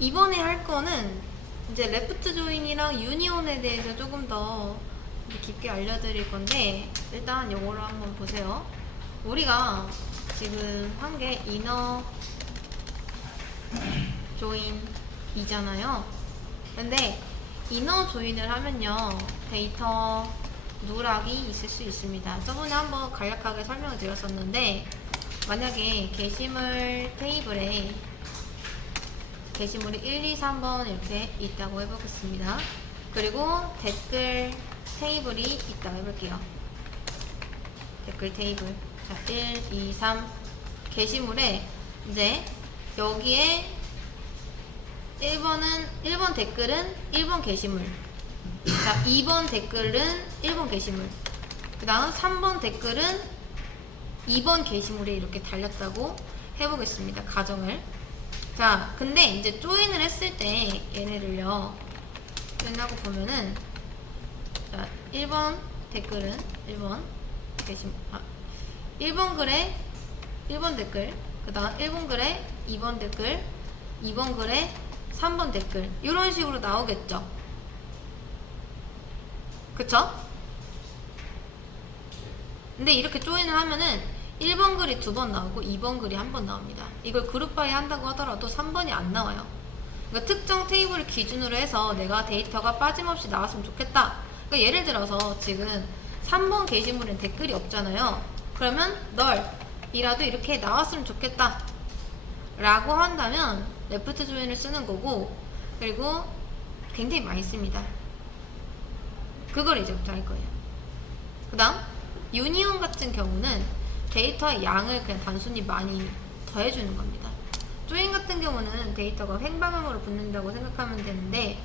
이번에 할 거는 이제 레프트 조인이랑 유니온에 대해서 조금 더 깊게 알려드릴 건데, 일단 요거를 한번 보세요. 우리가 지금 한 게 이너 조인이잖아요. 근데 이너 조인을 하면요, 데이터 누락이 있을 수 있습니다. 저번에 한번 간략하게 설명을 드렸었는데, 만약에 게시물 테이블에 게시물이 1, 2, 3번 이렇게 있다고 해보겠습니다. 그리고 댓글 테이블이 있다고 해볼게요. 댓글 테이블. 자, 1, 2, 3 게시물에 이제 여기에 1번 댓글은 1번 게시물. 자, 2번 댓글은 1번 게시물. 그 다음 3번 댓글은 2번 게시물에 이렇게 달렸다고 해보겠습니다. 가정을. 자, 근데 이제 조인을 했을 때 얘네를요, 조인하고 보면은, 자, 1번 댓글은 1번 게시물, 1번 글에 1번 댓글, 그 다음 1번 글에 2번 댓글, 2번 글에 3번 댓글, 이런 식으로 나오겠죠. 그쵸? 근데 이렇게 조인을 하면은 1번 글이 2번 나오고 2번 글이 1번 나옵니다. 이걸 그룹 바이 한다고 하더라도 3번이 안 나와요. 그러니까 특정 테이블을 기준으로 해서 내가 데이터가 빠짐없이 나왔으면 좋겠다. 그러니까 예를 들어서 지금 3번 게시물엔 댓글이 없잖아요. 그러면 널이라도 이렇게 나왔으면 좋겠다 라고 한다면 레프트 조인을 쓰는 거고, 그리고 굉장히 많이 씁니다. 그걸 이제부터 할 거예요. 그 다음 유니온 같은 경우는 데이터의 양을 그냥 단순히 많이 더해주는 겁니다. 조인 같은 경우는 데이터가 횡방향으로 붙는다고 생각하면 되는데,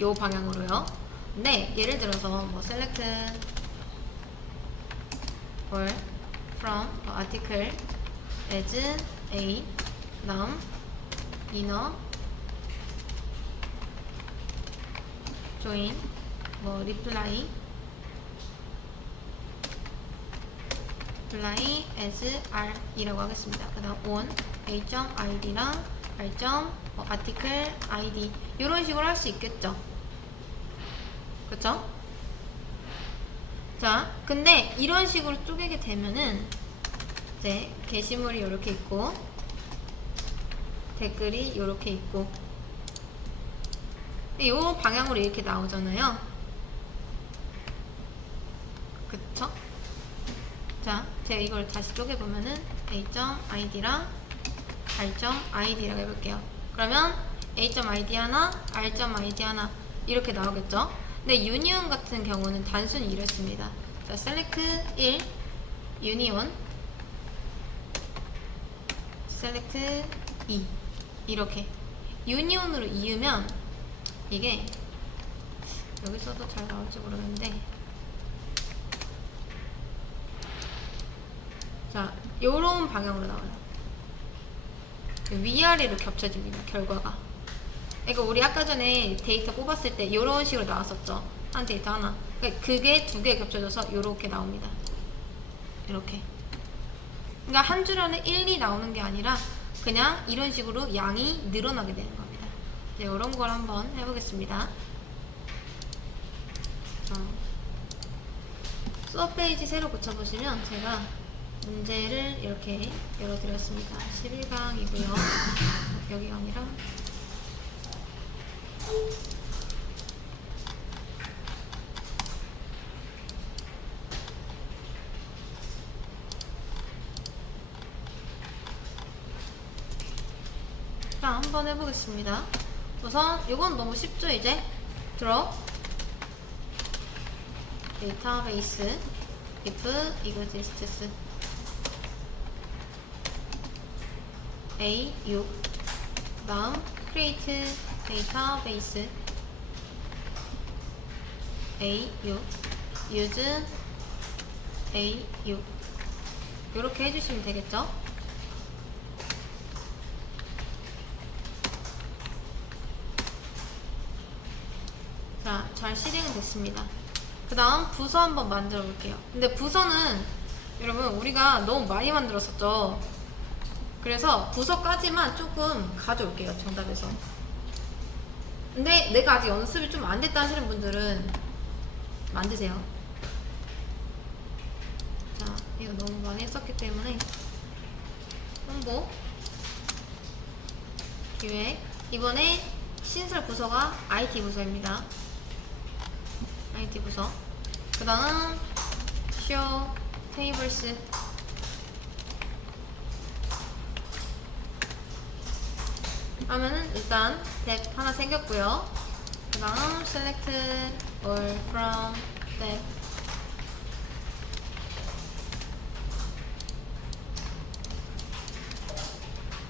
요 방향으로요. 근데 예를 들어서 뭐 select or from article as a, 다음 inner join 뭐 reply as r 이라고 하겠습니다. 그 다음 on a.id랑 r.article id 이런 식으로 할 수 있겠죠. 그쵸? 자, 근데 이런 식으로 쪼개게 되면은 이제 게시물이 이렇게 있고 댓글이 이렇게 있고 이 방향으로 이렇게 나오잖아요. 그쵸? 자, 제가 이걸 다시 쪼개보면은 a.id랑 r.id라고 해볼게요. 그러면 a.id 하나, r.id 하나 이렇게 나오겠죠? 근데 유니온 같은 경우는 단순히 이렇습니다. 자, select 1 유니온 select 2 이렇게 유니온으로 이으면 이게 여기서도 잘 나올지 모르겠는데, 자, 요런 방향으로 나와요. 위아래로 겹쳐집니다, 결과가. 그러니까 우리 아까 전에 데이터 뽑았을 때 요런 식으로 나왔었죠. 한 데이터 하나. 그러니까 그게 두 개 겹쳐져서 요렇게 나옵니다. 이렇게. 그러니까 한 줄 안에 1, 2 나오는 게 아니라 그냥 이런 식으로 양이 늘어나게 되는 겁니다. 이제 요런 걸 한번 해보겠습니다. 수업 페이지 새로 고쳐보시면 제가 문제를 이렇게 열어드렸습니다. 11강이고요. 여기가 아니라 자, 한번 해보겠습니다. 우선 이건 너무 쉽죠. 이제 drop database if exists A6 다음 create database A6 use A6 이렇게 해주시면 되겠죠. 자, 잘 실행은 됐습니다. 그 다음 부서 한번 만들어 볼게요. 근데 부서는 여러분 우리가 너무 많이 만들었었죠. 그래서 부서까지만 조금 가져올게요, 정답에서. 근데 내가 아직 연습이 좀 안 됐다 하시는 분들은 만드세요. 자, 이거 너무 많이 했었기 때문에 홍보, 기획. 이번에 신설 부서가 IT 부서입니다. IT 부서. 그 다음 쇼 테이블스. 하면은 일단 탭 하나 생겼고요. 그 다음 select all from 탭.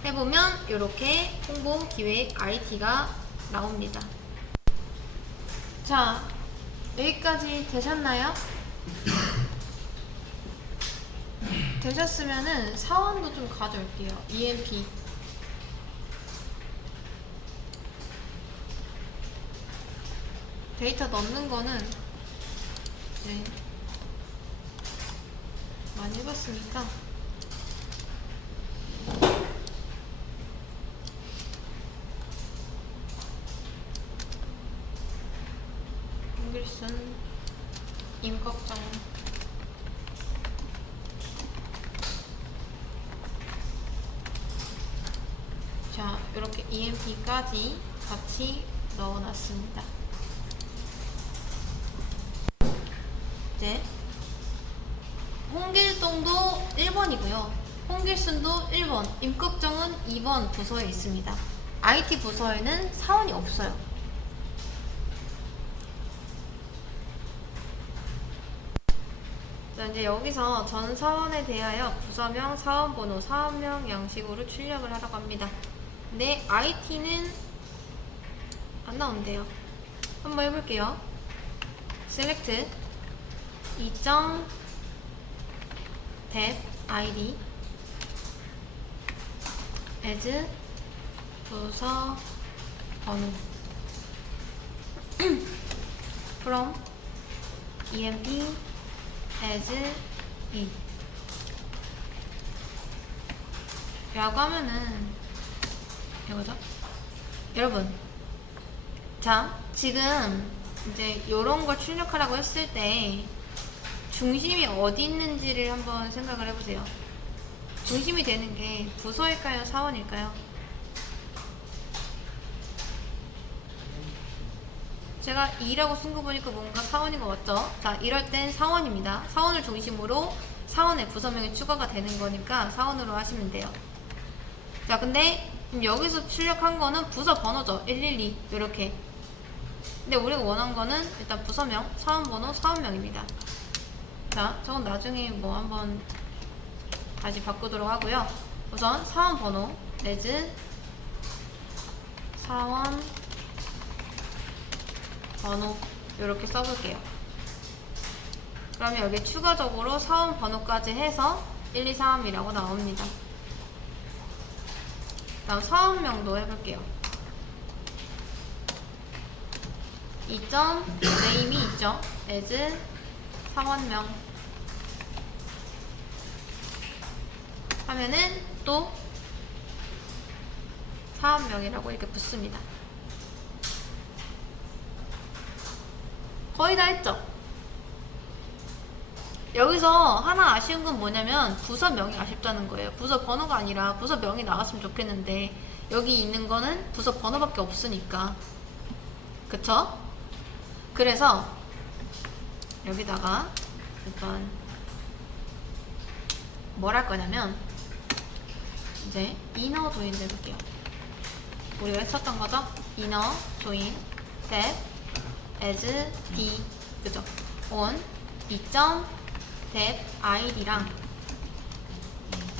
해보면 이렇게 홍보, 기획, IT가 나옵니다. 자, 여기까지 되셨나요? 되셨으면은 사원도 좀 가져올게요. EMP. 데이터 넣는 거는 네, 많이 해봤으니까 잉글슨 임꺽정. 자, 이렇게 EMP까지 같이 넣어놨습니다. 이제 홍길동도 1번이고요. 홍길순도 1번, 임꺽정은 2번 부서에 있습니다. IT 부서에는 사원이 없어요. 자, 이제 여기서 전 사원에 대하여 부서명, 사원번호, 사원명 양식으로 출력을 하라고 합니다. 근데 IT는 안 나온대요. 한번 해볼게요. select 2점 탭 id as 부서 번호 from emp as e 라고 하면은 이거죠. 여러분, 자, 지금 이제 요런 걸 출력하라고 했을 때 중심이 어디 있는지를 한번 생각을 해보세요. 중심이 되는 게 부서일까요? 사원일까요? 제가 2라고 쓴 거 보니까 뭔가 사원인 거 맞죠? 자, 이럴 땐 사원입니다. 사원을 중심으로 사원의 부서명이 추가가 되는 거니까 사원으로 하시면 돼요. 자, 근데 여기서 출력한 거는 부서 번호죠. 112 이렇게. 근데 우리가 원한 거는 일단 부서명, 사원번호, 사원명입니다. 자, 저건 나중에 뭐 한번 다시 바꾸도록 하고요. 우선 사원번호 내즈 사원 번호 이렇게 써볼게요. 그러면 여기 추가적으로 사원 번호까지 해서 1, 2, 3이라고 나옵니다. 다음 사원명도 해볼게요. 2점 네임이 있죠. as 사원명 하면은 또 사원명이라고 이렇게 붙습니다. 거의 다 했죠? 여기서 하나 아쉬운 건 뭐냐면 부서명이 아쉽다는 거예요. 부서 번호가 아니라 부서명이 나왔으면 좋겠는데 여기 있는 거는 부서 번호밖에 없으니까, 그쵸? 그래서 여기다가 일단 뭘 할 거냐면 이제 inner join 해볼게요. 우리가 했었던 거죠? inner join 탭 as d, 그죠? on 2점 탭 id랑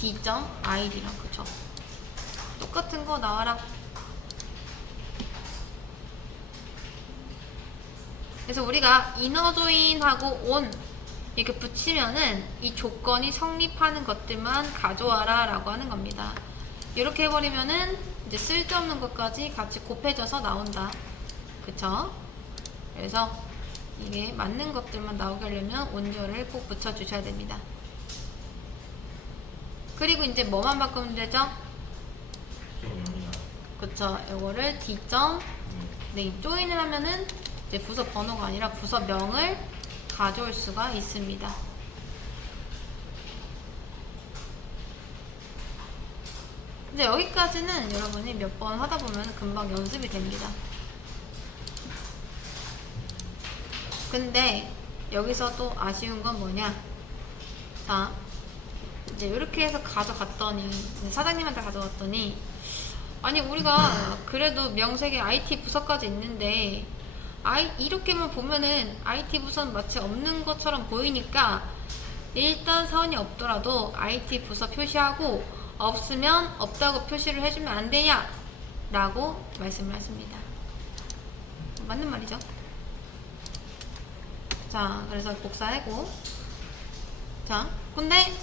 d.id랑, 그쵸? 똑같은 거 나와라. 그래서 우리가 inner join하고 on 이렇게 붙이면은 이 조건이 성립하는 것들만 가져와라 라고 하는 겁니다. 이렇게 해버리면은 이제 쓸데없는 것까지 같이 곱해져서 나온다. 그쵸? 그래서 이게 맞는 것들만 나오게 하려면 온절을 꼭 붙여주셔야 됩니다. 그리고 이제 뭐만 바꾸면 되죠? 기억력이나. 그쵸. 이거를 D.name 조인을 하면은 이제 부서 번호가 아니라 부서명을 가져올 수가 있습니다. 근데 여기까지는 여러분이 몇 번 하다 보면 금방 연습이 됩니다. 근데 여기서 또 아쉬운 건 뭐냐? 자, 이제 이렇게 해서 가져갔더니, 사장님한테 가져갔더니, 아니 우리가 그래도 명색에 IT 부서까지 있는데 이렇게만 보면은 IT 부서는 마치 없는 것처럼 보이니까 일단 사원이 없더라도 IT 부서 표시하고 없으면 없다고 표시를 해주면 안 되냐? 라고 말씀을 하십니다. 맞는 말이죠. 자, 그래서 복사하고, 자, 근데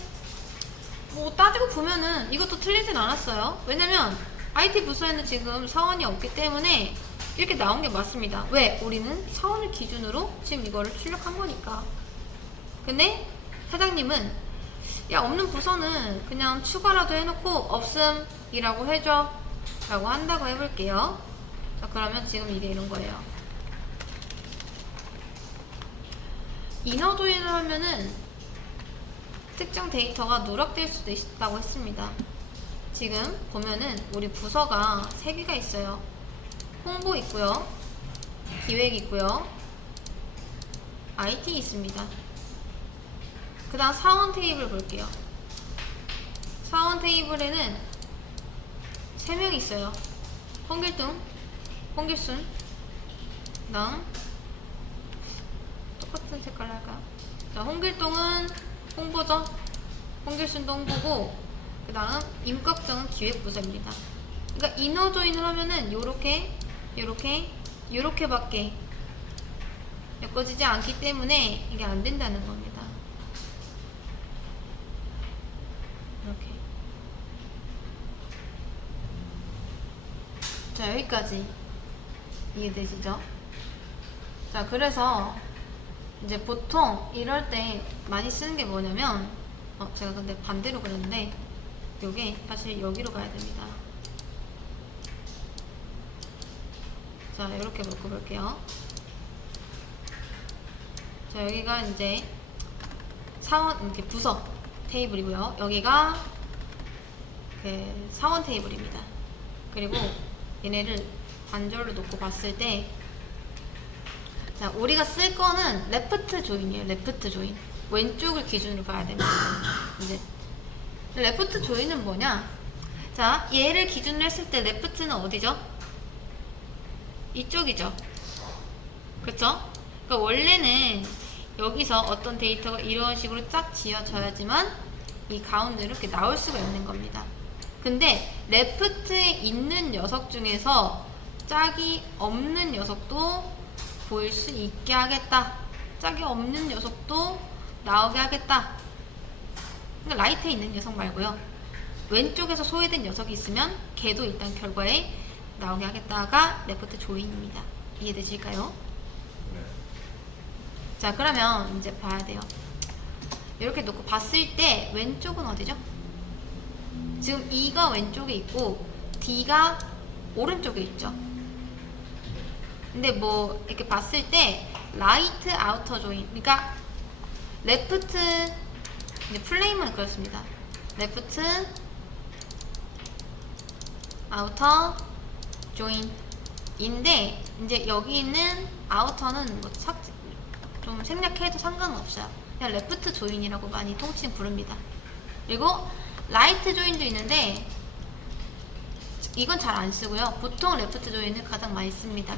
뭐 따지고 보면은 이것도 틀리진 않았어요. 왜냐면 IT 부서에는 지금 사원이 없기 때문에 이렇게 나온 게 맞습니다. 왜? 우리는 사원을 기준으로 지금 이거를 출력한 거니까. 근데 사장님은 야, 없는 부서는 그냥 추가라도 해놓고 없음이라고 해줘 라고 한다고 해볼게요. 자, 그러면 지금 이게 이런 거예요. 이너 조인을 하면은 특정 데이터가 누락될 수도 있다고 했습니다. 지금 보면은 우리 부서가 3개가 있어요. 홍보 있고요, 기획 있고요, IT 있습니다. 그 다음 사원 테이블 볼게요. 사원 테이블에는 3명 있어요. 홍길동, 홍길순, 그 다음 똑같은 색깔로 할까요? 자, 홍길동은 홍보죠. 홍길순도 홍보고, 그 다음 임꺽정은 기획부서입니다. 그러니까 이너 조인을 하면은 요렇게 밖에 엮어지지 않기 때문에 이게 안 된다는 겁니다. 이렇게. 자, 여기까지 이해되시죠? 자, 그래서 이제 보통 이럴 때 많이 쓰는 게 뭐냐면, 제가 근데 반대로 그렸는데 요게 사실 여기로 가야 됩니다. 자, 이렇게 묶어볼게요. 자, 여기가 이제 사원, 이렇게 부서 테이블이고요. 여기가 그 사원 테이블입니다. 그리고 얘네를 반절로 놓고 봤을 때, 자, 우리가 쓸 거는 레프트 조인이에요. 레프트 조인. 왼쪽을 기준으로 봐야 됩니다. 이제 레프트 조인은 뭐냐? 자, 얘를 기준으로 했을 때 레프트는 어디죠? 이쪽이죠. 그쵸? 그러니까 원래는 여기서 어떤 데이터가 이런 식으로 쫙 지어져야지만 이 가운데로 이렇게 나올 수가 있는 겁니다. 근데 레프트에 있는 녀석 중에서 짝이 없는 녀석도 보일 수 있게 하겠다. 짝이 없는 녀석도 나오게 하겠다. 그러니까 라이트에 있는 녀석 말고요. 왼쪽에서 소외된 녀석이 있으면 걔도 일단 결과에 나오게 하겠다가 레프트 조인입니다. 이해되실까요? 네. 자, 그러면 이제 봐야 돼요. 이렇게 놓고 봤을 때 왼쪽은 어디죠? 지금 E가 왼쪽에 있고 D가 오른쪽에 있죠. 근데 뭐 이렇게 봤을 때 라이트 아우터 조인, 그러니까 레프트, 이제 플레임은 그렇습니다. 레프트 아우터 조인인데, 이제 여기 있는 아우터는 뭐 좀 생략해도 상관은 없어요. 그냥 레프트 조인이라고 많이 통칭 부릅니다. 그리고 라이트 조인도 있는데 이건 잘 안 쓰고요. 보통 레프트 조인을 가장 많이 씁니다.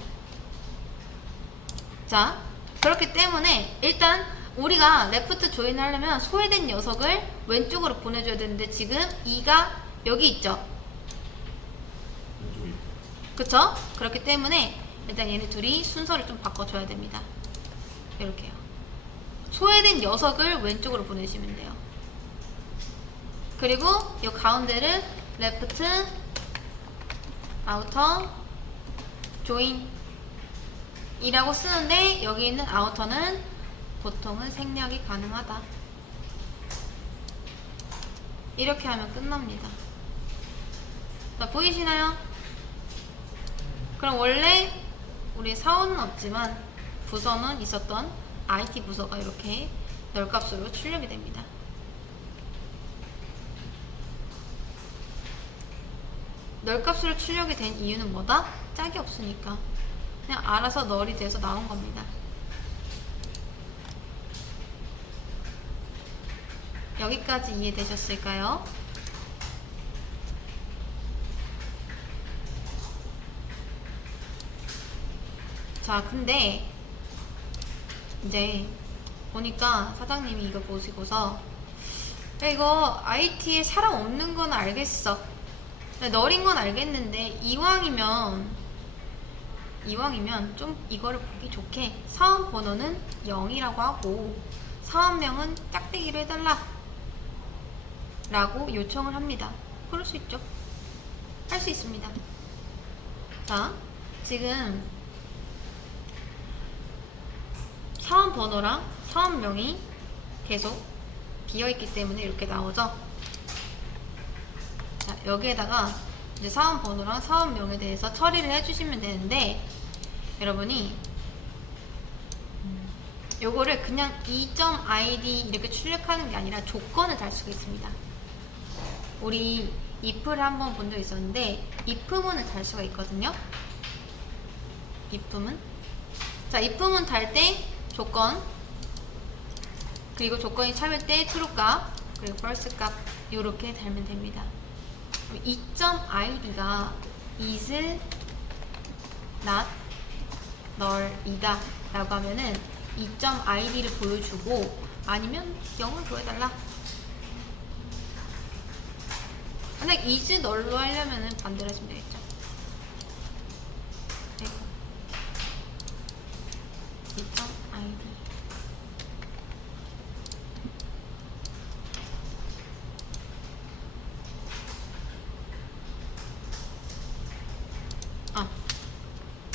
자, 그렇기 때문에 일단 우리가 레프트 조인을 하려면 소외된 녀석을 왼쪽으로 보내줘야 되는데 지금 E가 여기 있죠. 왼쪽이. 그쵸? 그렇기 때문에 일단 얘네 둘이 순서를 좀 바꿔줘야 됩니다. 이렇게요. 소외된 녀석을 왼쪽으로 보내시면 돼요. 그리고 이 가운데를 레프트 아우터 조인 이라고 쓰는데, 여기 있는 아우터는 보통은 생략이 가능하다. 이렇게 하면 끝납니다. 자, 보이시나요? 그럼 원래 우리 사원은 없지만 부서는 있었던 IT 부서가 이렇게 널값으로 출력이 됩니다. 널값으로 출력이 된 이유는 뭐다? 짝이 없으니까 그냥 알아서 널이 돼서 나온 겁니다. 여기까지 이해되셨을까요? 자, 근데 이제 보니까 사장님이 이거 보시고서 야, 이거 IT에 사람 없는 건 알겠어. 널인 건 알겠는데 이왕이면 좀 이거를 보기 좋게 사원 번호는 0이라고 하고 사원명은 짝대기로 해달라 라고 요청을 합니다. 그럴 수 있죠. 할 수 있습니다. 자, 지금 사원 번호랑 사원명이 계속 비어있기 때문에 이렇게 나오죠. 자, 여기에다가 이제 사원 번호랑 사원명에 대해서 처리를 해주시면 되는데 여러분이 요거를 그냥 이.id 이렇게 출력하는 게 아니라 조건을 달 수가 있습니다. 우리 if를 한번 본 적 있었는데 if문을 달 수가 있거든요. if문. 자, if문 달 때 조건, 그리고 조건이 참일 때 true 값, 그리고 false 값 요렇게 달면 됩니다. 이.id가 is not null이다 라고 하면은 이.id를 보여주고 아니면 0을 보여달라. 만약 is null로 하려면은 반대로 하시면 되겠죠. 이.id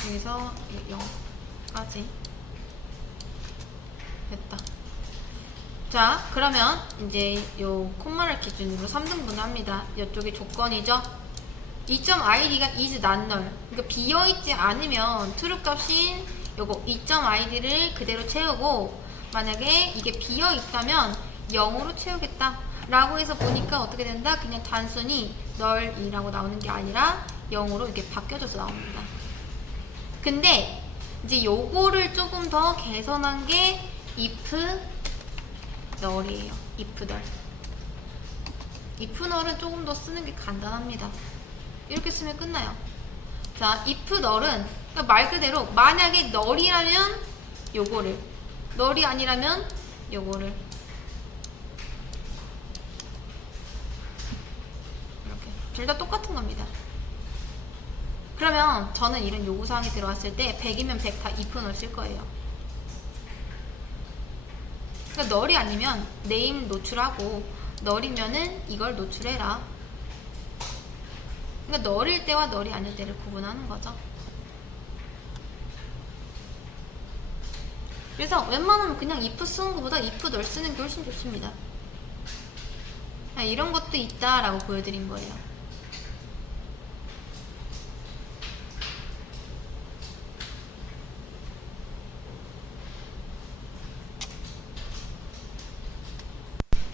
여기서 0까지 됐다. 자, 그러면 이제 요 콤마를 기준으로 3등분을 합니다. 이쪽이 조건이죠. 이.id가 is not null, 그러니까 비어있지 않으면 true 값인 요거 이.id를 그대로 채우고 만약에 이게 비어있다면 0으로 채우겠다 라고 해서 보니까 어떻게 된다? 그냥 단순히 null이라고 나오는 게 아니라 0으로 이렇게 바뀌어져서 나옵니다. 근데 이제 요거를 조금 더 개선한 게 if null이에요. if null. if null은 조금 더 쓰는 게 간단합니다. 이렇게 쓰면 끝나요. 자, if null은 그러니까 말 그대로 만약에 null이라면 요거를, null이 아니라면 요거를 이렇게 둘 다 똑같은 겁니다. 그러면 저는 이런 요구사항이 들어왔을 때 100이면 100 다 if null 쓸 거예요. 그러니까 null이 아니면 name 노출하고 null이면은 이걸 노출해라. 그러니까 null일 때와 null이 아닐 때를 구분하는 거죠. 그래서 웬만하면 그냥 if 쓰는 것보다 if null 쓰는 게 훨씬 좋습니다. 이런 것도 있다라고 보여드린 거예요.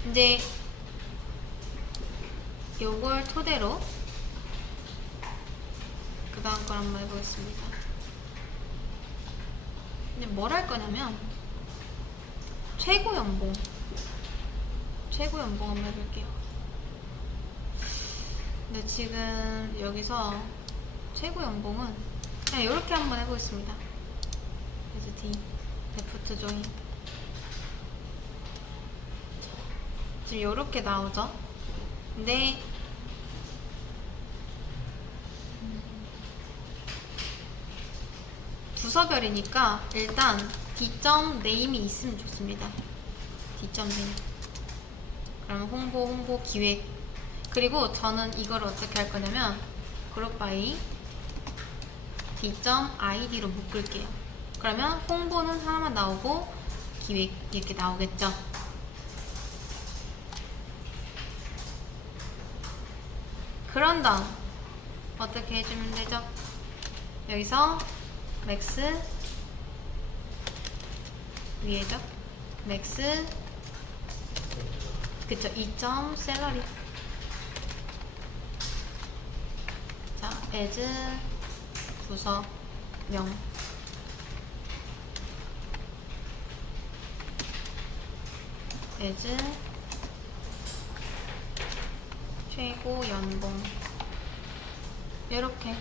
이제 요걸 토대로 그 다음 걸 한번 해보겠습니다. 이제 뭘 할 거냐면 최고 연봉 한번 해볼게요. 근데 지금 여기서 최고 연봉은 그냥 이렇게 한번 해보겠습니다. 그래서 D 데프트 조인 지금 요렇게 나오죠? 근데 부서별이니까 일단 D.name이 있으면 좋습니다. D.name. 그럼 홍보 기획. 그리고 저는 이걸 어떻게 할 거냐면 그룹 바이 D.id로 묶을게요. 그러면 홍보는 하나만 나오고 기획 이렇게 나오겠죠? 그런 다음 어떻게 해주면 되죠? 여기서 맥스 위에죠? 맥스 그쵸 2점 샐러리. 자 as 부서명 as 최고 연봉 이렇게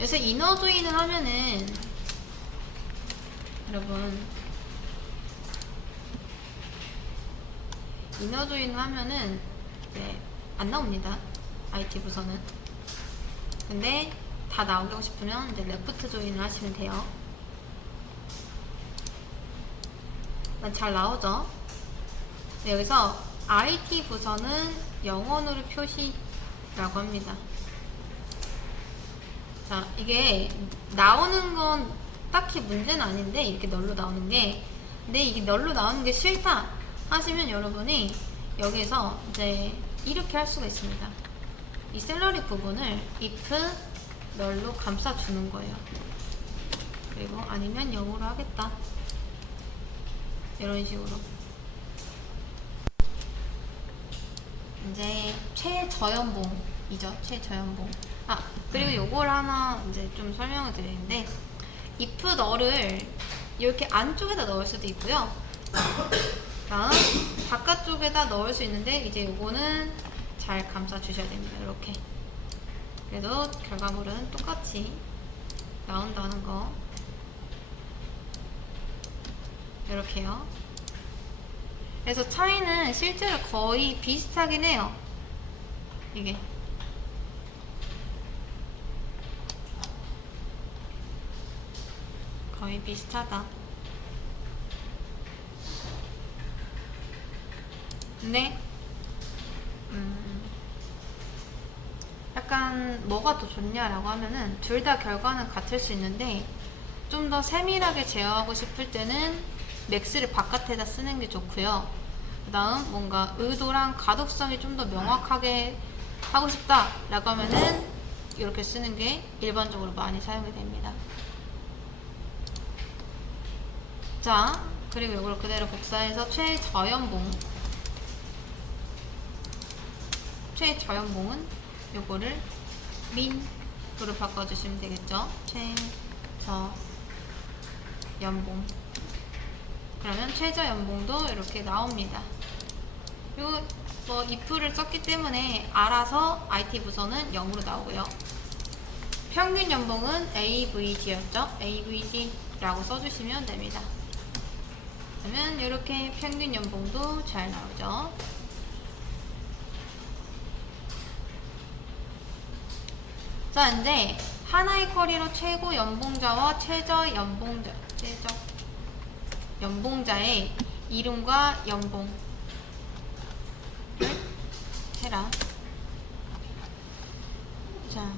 요새 이너 조인을 하면은 여러분 이너 조인을 하면은 이제 안 나옵니다. IT 부서는. 근데 다 나오게 하고 싶으면 이제 레프트 조인을 하시면 돼요. 잘 나오죠? 네, 여기서 IT 부서는 영원으로 표시라고 합니다. 자, 이게 나오는 건 딱히 문제는 아닌데 이렇게 널로 나오는 게, 근데 이게 널로 나오는 게 싫다 하시면 여러분이 여기서 이제 이렇게 할 수가 있습니다. 이 샐러리 부분을 if 널로 감싸주는 거예요. 그리고 아니면 0으로 하겠다. 이런 식으로. 이제 최저연봉이죠. 최저연봉. 아, 그리고 요걸 하나 이제 좀 설명을 드리는데, if 너를 이렇게 안쪽에다 넣을 수도 있고요. 다음 바깥쪽에다 넣을 수 있는데, 이제 요거는 잘 감싸 주셔야 됩니다. 이렇게. 그래도 결과물은 똑같이 나온다는 거. 이렇게요. 그래서 차이는 실제로 거의 비슷하긴 해요. 이게. 거의 비슷하다. 근데 약간 뭐가 더 좋냐라고 하면은 둘 다 결과는 같을 수 있는데 좀 더 세밀하게 제어하고 싶을 때는 맥스를 바깥에다 쓰는 게 좋고요. 그 다음 뭔가 의도랑 가독성이 좀 더 명확하게 하고 싶다 라고 하면은 이렇게 쓰는 게 일반적으로 많이 사용이 됩니다. 자, 그리고 이걸 그대로 복사해서 최저연봉은 요거를 민으로 바꿔주시면 되겠죠. 최저연봉. 그러면 최저연봉도 이렇게 나옵니다. 그리고 뭐 if를 썼기 때문에 알아서 IT 부서는 0으로 나오고요. 평균 연봉은 AVG였죠. AVG라고 써주시면 됩니다. 그러면 이렇게 평균 연봉도 잘 나오죠. 자, 이제 하나의 쿼리로 최고 연봉자와 최저 연봉자의 이름과 연봉을 해라. 자,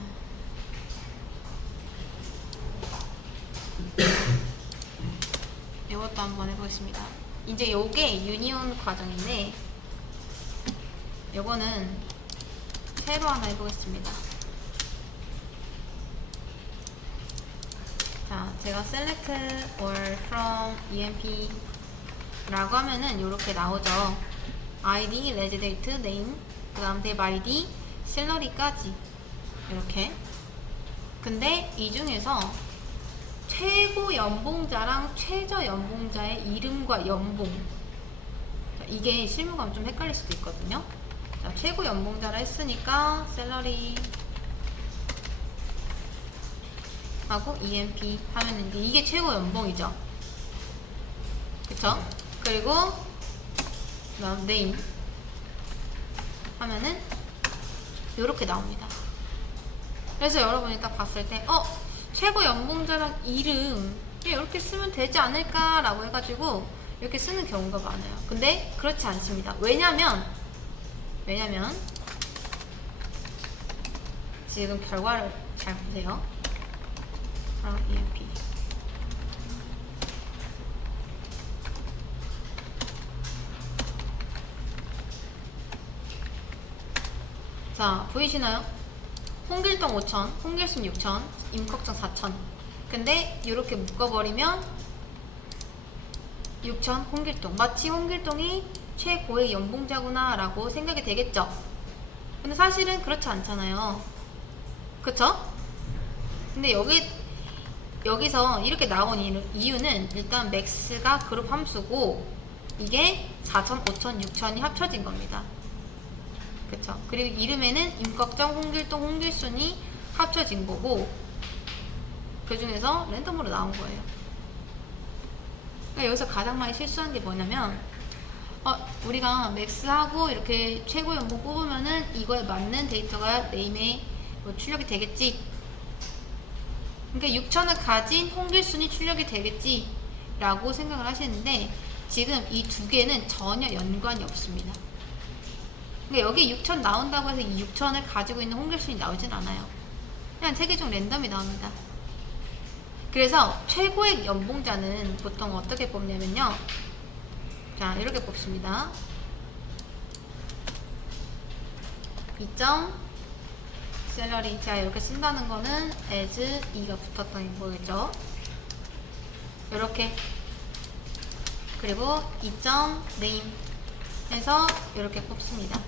이것도 한번 해보겠습니다. 이제 요게 유니온 과정인데 요거는 새로 하나 해보겠습니다. 자, 제가 select or from emp 라고 하면은 이렇게 나오죠. id, reg date, name, 그 다음 tab id, salary까지 이렇게. 근데 이 중에서 최고 연봉자랑 최저 연봉자의 이름과 연봉, 이게 실무가면 좀 헷갈릴 수도 있거든요. 자, 최고 연봉자라 했으니까 샐러리 하고 EMP 하면 이게 최고 연봉이죠. 그쵸? 그리고 그다음 name 하면은 요렇게 나옵니다. 그래서 여러분이 딱 봤을 때 최고 연봉자랑 이름 이렇게 쓰면 되지 않을까 라고 해가지고 이렇게 쓰는 경우가 많아요. 근데 그렇지 않습니다. 왜냐면 지금 결과를 잘 보세요. from EMP. 자, 보이시나요? 홍길동 5,000, 홍길순 6,000, 임꺽정 4,000. 근데 이렇게 묶어버리면 6,000 홍길동. 마치 홍길동이 최고의 연봉자구나 라고 생각이 되겠죠? 근데 사실은 그렇지 않잖아요. 그쵸? 근데 여기서 이렇게 나온 이유는 일단 맥스가 그룹 함수고 이게 4,000, 5,000, 6,000이 합쳐진 겁니다. 그쵸? 그리고 이름에는 임꺽정, 홍길동, 홍길순이 합쳐진 거고 그 중에서 랜덤으로 나온 거예요. 그러니까 여기서 가장 많이 실수한 게 뭐냐면 우리가 맥스하고 이렇게 최고 연봉 뽑으면은 이거에 맞는 데이터가 네임에 뭐 출력이 되겠지. 그러니까 6,000을 가진 홍길순이 출력이 되겠지 라고 생각을 하시는데 지금 이 두 개는 전혀 연관이 없습니다. 그러니까 여기 6,000 나온다고 해서 이 6,000을 가지고 있는 홍길순이 나오진 않아요. 그냥 세개 중 랜덤이 나옵니다. 그래서 최고의 연봉자는 보통 어떻게 뽑냐면요. 자, 이렇게 뽑습니다. 2점 샐러리. 자, 이렇게 쓴다는 거는 as 2가 붙었다는 거겠죠. 이렇게. 그리고 2점 name 해서 이렇게 뽑습니다.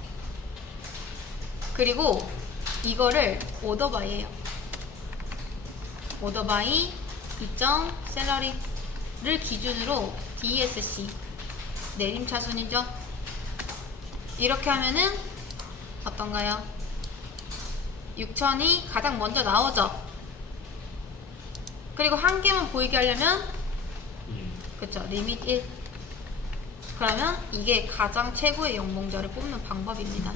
그리고 이거를 오더 바이예요. 오더 바이 2점 샐러리를 기준으로 DSC 내림차순이죠. 이렇게 하면은 어떤가요? 6,000이 가장 먼저 나오죠. 그리고 한 개만 보이게 하려면 그쵸, 리밋 1. 그러면 이게 가장 최고의 연봉자를 뽑는 방법입니다.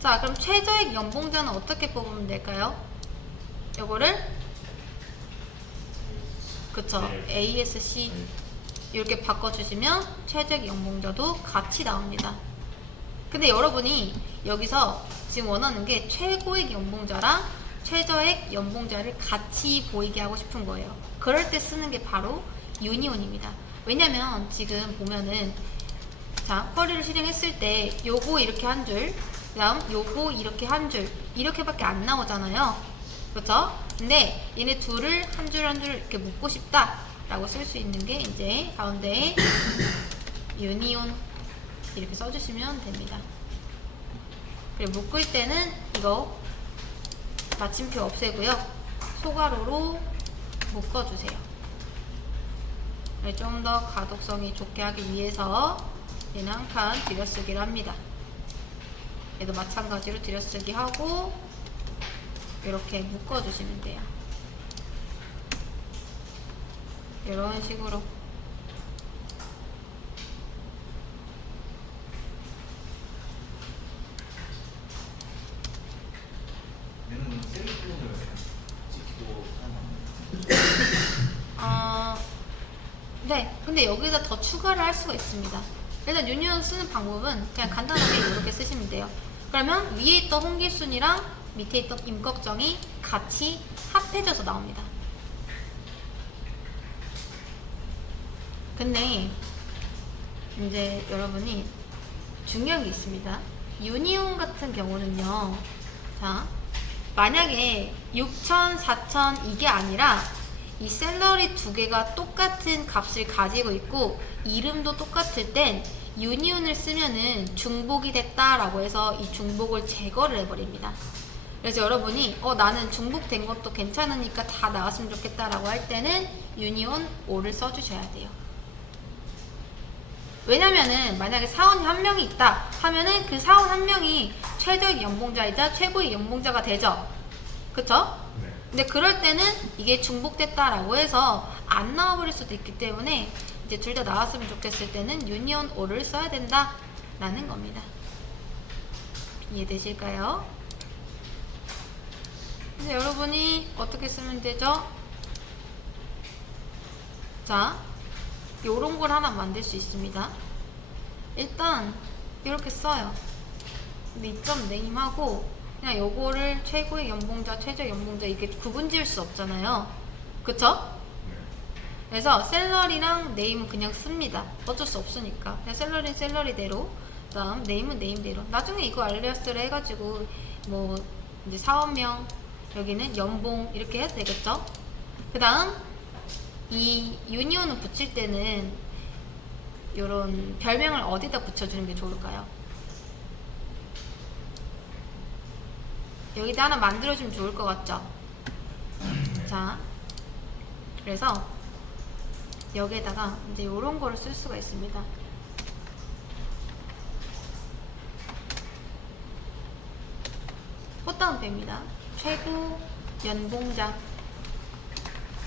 자, 그럼 최저액 연봉자는 어떻게 뽑으면 될까요? 요거를 그쵸, ASC 이렇게 바꿔주시면 최저액 연봉자도 같이 나옵니다. 근데 여러분이 여기서 지금 원하는 게 최고액 연봉자랑 최저액 연봉자를 같이 보이게 하고 싶은 거예요. 그럴 때 쓰는 게 바로 유니온입니다. 왜냐면 지금 보면은 자, 쿼리를 실행했을 때 요거 이렇게 한 줄, 그 다음 요거 이렇게 한 줄, 이렇게밖에 안 나오잖아요. 그쵸? 근데 얘네 둘을 한 줄 한 줄 이렇게 묶고 싶다 라고 쓸 수 있는 게 이제 가운데에 유니온 이렇게 써주시면 됩니다. 그리고 묶을 때는 이거 마침표 없애고요. 소괄호로 묶어주세요. 좀 더 가독성이 좋게 하기 위해서 얘는 한 칸 들여쓰기를 합니다. 얘도 마찬가지로 들여쓰기 하고 이렇게 묶어주시면 돼요. 이런 식으로. 얘는 셀프를 찍고 네, 근데 여기다 더 추가를 할 수가 있습니다. 일단 유니온 쓰는 방법은 그냥 간단하게 이렇게 쓰시면 돼요. 그러면 위에 있던 홍길순이랑 밑에 있던 임꺽정이 같이 합해져서 나옵니다. 근데 이제 여러분이 중요한 게 있습니다. 유니온 같은 경우는요. 자, 만약에 6,000, 4,000 이게 아니라 이 샐러리 두 개가 똑같은 값을 가지고 있고 이름도 똑같을 땐 유니온을 쓰면은 중복이 됐다라고 해서 이 중복을 제거를 해버립니다. 그래서 여러분이 나는 중복된 것도 괜찮으니까 다 나왔으면 좋겠다라고 할 때는 유니온 5를 써주셔야 돼요. 왜냐면은 만약에 사원이 한 명이 있다 하면은 그 사원 한 명이 최저의 연봉자이자 최고의 연봉자가 되죠. 그쵸? 네. 근데 그럴 때는 이게 중복됐다라고 해서 안 나와버릴 수도 있기 때문에 이제 둘 다 나왔으면 좋겠을 때는 유니온 5를 써야 된다라는 겁니다. 이해되실까요? 이제 여러분이 어떻게 쓰면 되죠? 자, 요런 걸 하나 만들 수 있습니다. 일단 이렇게 써요. 근데 2점 네임하고 그냥 요거를 최고의 연봉자, 최저 연봉자 이렇게 구분 지을 수 없잖아요. 그쵸? 네. 그래서 셀러리랑 네임은 그냥 씁니다. 어쩔 수 없으니까. 그냥 셀러리는 셀러리대로, 그 다음 네임은 네임대로. 나중에 이거 알리아스를 해가지고 뭐 이제 사업명, 여기는 연봉 이렇게 해도 되겠죠? 그 다음 이 유니온을 붙일 때는 요런 별명을 어디다 붙여주는 게 좋을까요? 여기다 하나 만들어주면 좋을 것 같죠? 자, 그래서 여기에다가 이제 요런 거를 쓸 수가 있습니다. 꽃다운표입니다. 최고 연봉자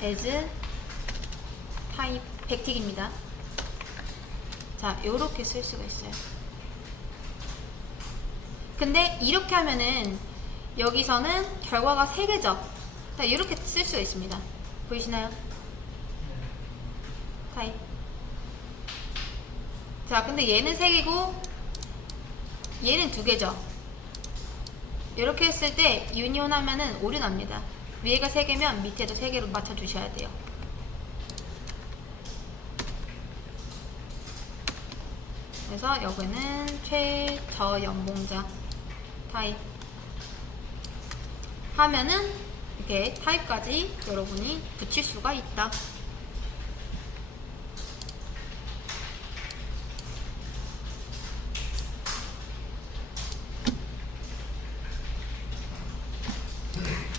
as 타입 백틱입니다. 자, 요렇게 쓸 수가 있어요. 근데 이렇게 하면은 여기서는 결과가 3개죠. 자, 이렇게 쓸 수가 있습니다. 보이시나요? 타입. 자, 근데 얘는 3개고 얘는 2개죠. 이렇게 했을 때 유니온 하면은 오류 납니다. 위에가 3개면 밑에도 3개로 맞춰주셔야 돼요. 그래서 여기는 최저 연봉자 타입 하면은 이렇게 타입까지 여러분이 붙일 수가 있다.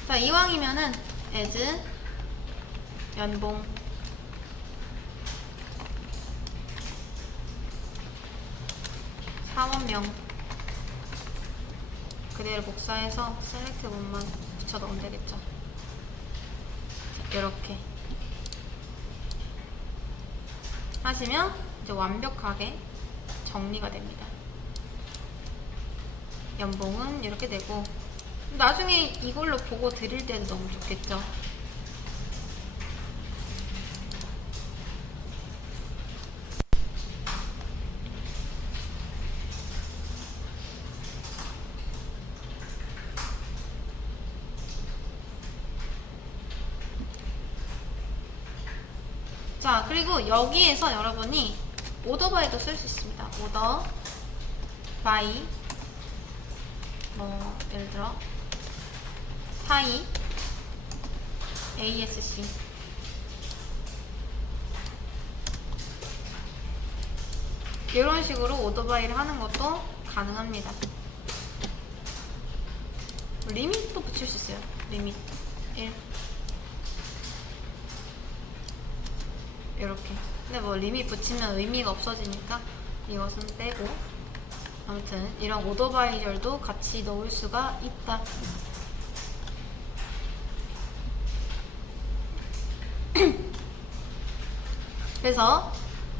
자, 이왕이면은 as 연봉 사원명 그대로 복사해서 셀렉트 문만 붙여 넣으면 되겠죠. 이렇게 하시면 이제 완벽하게 정리가 됩니다. 연봉은 이렇게 되고 나중에 이걸로 보고 드릴 때도 너무 좋겠죠. 자, 그리고 여기에서 여러분이 오더 바이도 쓸 수 있습니다. 오더 바이 뭐 예를 들어 타입 ASC 이런 식으로 오더 바이를 하는 것도 가능합니다. 리밋도 붙일 수 있어요. 리밋 1 이렇게. 근데 뭐 리밋 붙이면 의미가 없어지니까 이것은 빼고, 아무튼 이런 오더바이절도 같이 넣을 수가 있다. 그래서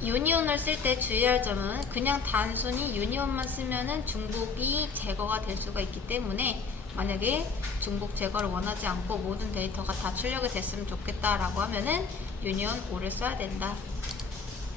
유니온을 쓸 때 주의할 점은 그냥 단순히 유니온만 쓰면은 중복이 제거가 될 수가 있기 때문에 만약에 중복 제거를 원하지 않고 모든 데이터가 다 출력이 됐으면 좋겠다라고 하면은 유니온 5를 써야 된다.